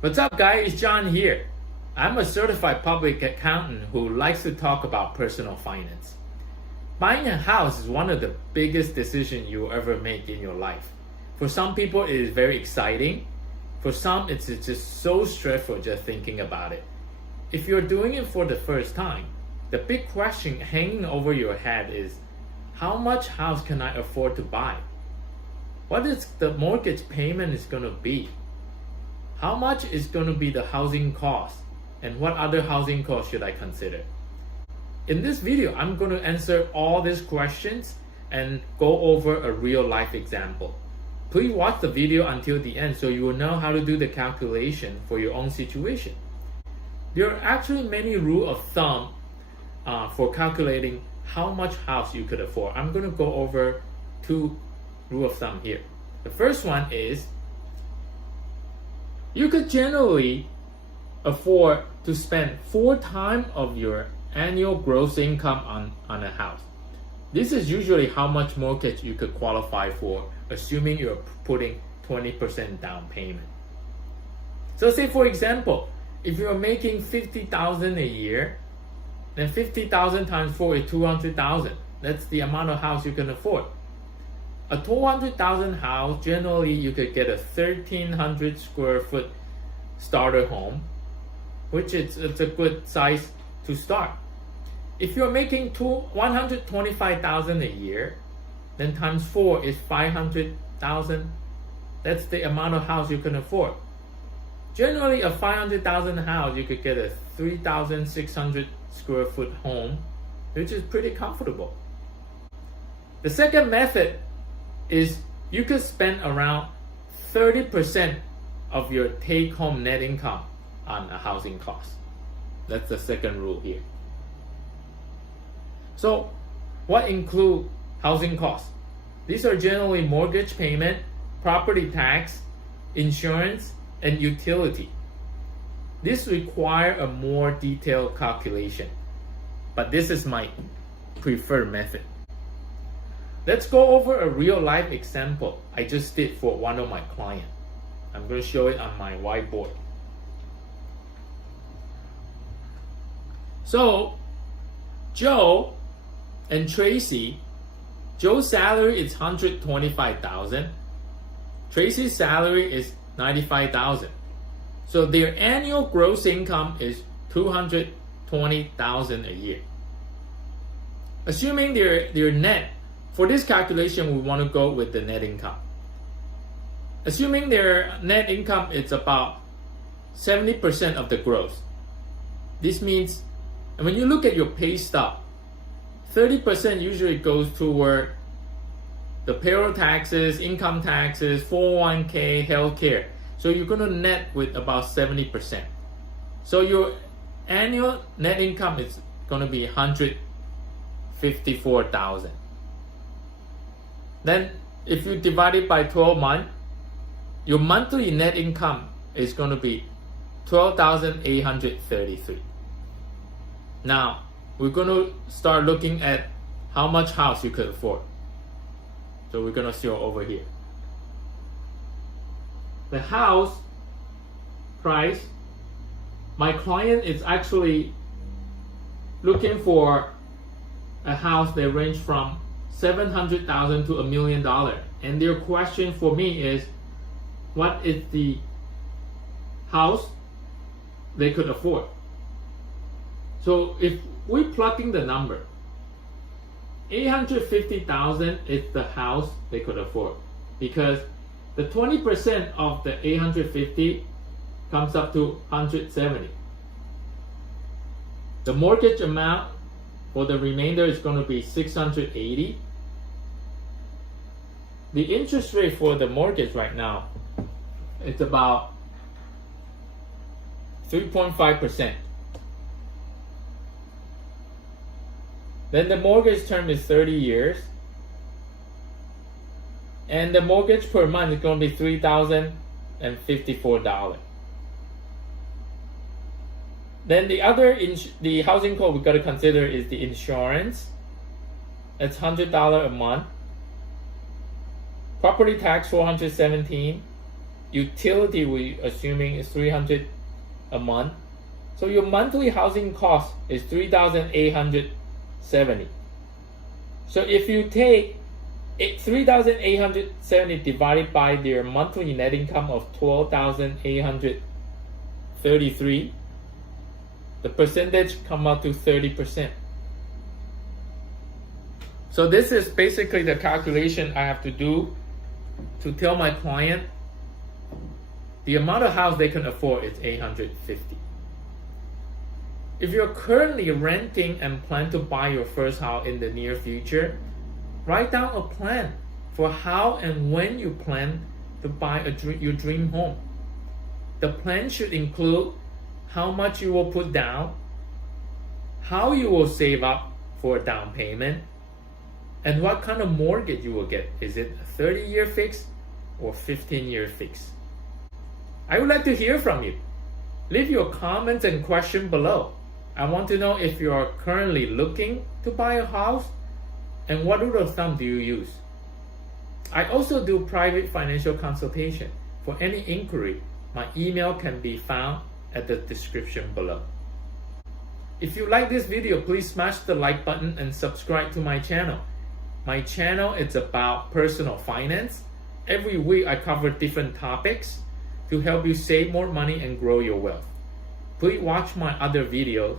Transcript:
What's up guys, it's John here. I'm a certified public accountant who likes to talk about personal finance. Buying a house is one of the biggest decisions you'll ever make in your life. For some people it is very exciting. For some it's just so stressful just thinking about it. If you're doing it for the first time, the big question hanging over your head is, how much house can I afford to buy? What is the mortgage payment is going to be? How much is going to be the housing cost? And what other housing costs should I consider? In this video, I'm going to answer all these questions and go over a real life example. Please watch the video until the end so you will know how to do the calculation for your own situation. There are actually many rules of thumb for calculating how much house you could afford. I'm going to go over two rules of thumb here. The first one is, you could generally afford to spend 4 times of your annual gross income on a house. This is usually how much mortgage you could qualify for, assuming you're putting 20% down payment. So say for example, if you're making $50,000 a year, then 50,000 times 4 is 200,000. That's the amount of house you can afford. A 200,000 house, generally you could get a 1,300 square foot starter home, which it's a good size to start. If you're making 125,000 a year, then times 4 is 500,000. That's the amount of house you can afford. Generally, a 500,000 house, you could get a 3,600 square foot home, which is pretty comfortable. The second method is you could spend around 30% of your take-home net income on a housing cost. That's the second rule here. So what include housing costs? These are generally mortgage payment, property tax, insurance, and utility. This require a more detailed calculation, but this is my preferred method. Let's go over a real life example I just did for one of my clients. I'm going to show it on my whiteboard. So, Joe and Tracy, Joe's salary is $125,000. Tracy's salary is $95,000. So their annual gross income is $220,000 a year. Assuming their net, for this calculation, we want to go with the net income. Assuming their net income is about 70% of the gross. This means, when you look at your pay stub, 30% usually goes toward the payroll taxes, income taxes, 401k, healthcare. So you're going to net with about 70%. So your annual net income is going to be $154,000. Then if you divide it by 12 months, your monthly net income is going to be $12,833. Now, we're going to start looking at how much house you could afford. So we're going to show over here. The house price, my client is actually looking for a house that range from $700,000 to $1 million. And their question for me is, what is the house they could afford? So if we plug in the number, $850,000 is the house they could afford, because the 20% of the 850 comes up to 170. The mortgage amount for the remainder is going to be 680. The interest rate for the mortgage right now, it's about 3.5%. Then the mortgage term is 30 years. And the mortgage per month is going to be $3,054. Then the housing code we got to consider is the insurance. That's $100 a month. Property tax $417. utility we assuming is $300 a month. So your monthly housing cost is $3,870. So if you take $3,870 divided by their monthly net income of $12,833, the percentage come out to 30%. So this is basically the calculation I have to do to tell my client the amount of house they can afford is $850. If you're currently renting and plan to buy your first house in the near future, write down a plan for how and when you plan to buy your dream home. The plan should include how much you will put down, how you will save up for a down payment, and what kind of mortgage you will get. Is it a 30-year fix or 15-year fix? I would like to hear from you. Leave your comments and questions below. I want to know if you are currently looking to buy a house and what rule of thumb do you use. I also do private financial consultation. For any inquiry, my email can be found at the description below. If you like this video, please smash the like button and subscribe to my channel. My channel is about personal finance. Every week I cover different topics to help you save more money and grow your wealth. Please watch my other videos